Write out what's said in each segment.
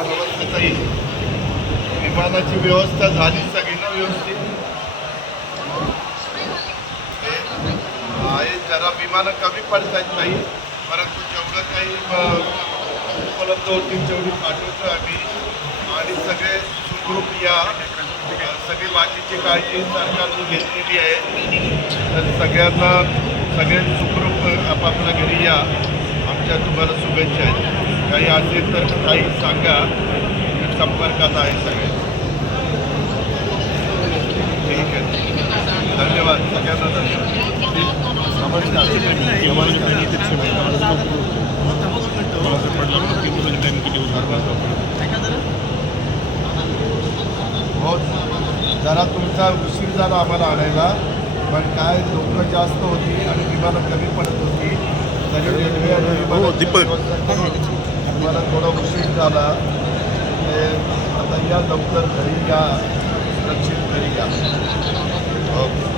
नमस्ते ताई विमानाची व्यवस्था झाली सगळी ना व्यवस्थित आहे जरा विमानं कमी पडतात नाही परंतु जेवढं काही उपलब्ध होतील तेवढी पाठवतो आम्ही. आणि सगळे सुखरूप या. सगळी बाकीची काळजी सरकारने घेतलेली आहे. तर सगळ्यांना सगळे सुखरूप आपापल्या घरी या. आमच्या तुम्हाला शुभेच्छा आहेत. काही असेल तर काही सांगा. संपर्कात आहे सगळे. ठीक आहे. धन्यवाद. सगळ्यांना हो जरा तुमचा उशीर झाला आम्हाला आणायला पण काय लोक जास्त होती आणि विमानं कमी पडत होती. तरी रेल्वे आणि विमानाची दीपक. मला थोडा उशीर झाला ते आता या लवकर घरी या सुरक्षित घरी या. ओके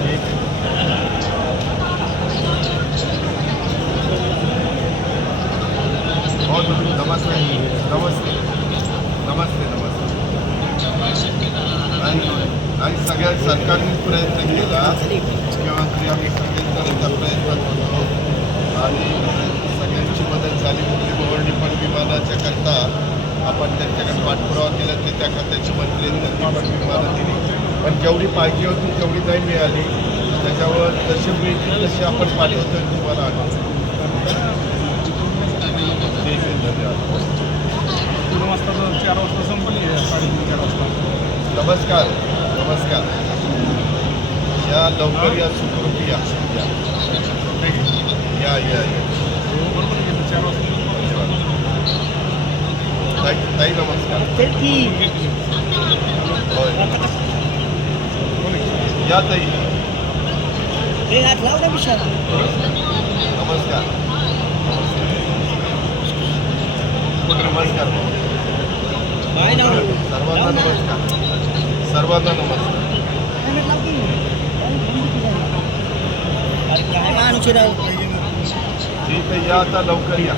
ठीक आहे हो नमस्ते नमस्ते नमस्ते नमस्ते. आणि सगळ्या सरकारने प्रयत्न केला मुख्यमंत्री आम्ही सगळे मोहर्णी पण विमानाच्या करता आपण त्यांच्याकडे पाठपुरावा केला ते त्या खात्याचे मंत्री विमानं दिली. पण जेवढी पाहिजे होती तेवढी नाही मिळाली. त्याच्यावर जशी मिळतील तशी आपण पाठवतो तुम्हाला धन्यवाद दोन वाजता चार वाजता संपली साडेतीन चार वाजता. नमस्कार नमस्कार. या लवकर या सुखरूप या. या. या या. आहे, चार वाजता. ताई ताई नमस्कार होय या ताई. नमस्कार. नमस्कार. सर्वांना नमस्कार. सर्वांना नमस्कार. ठीक आहे या आता लवकर या.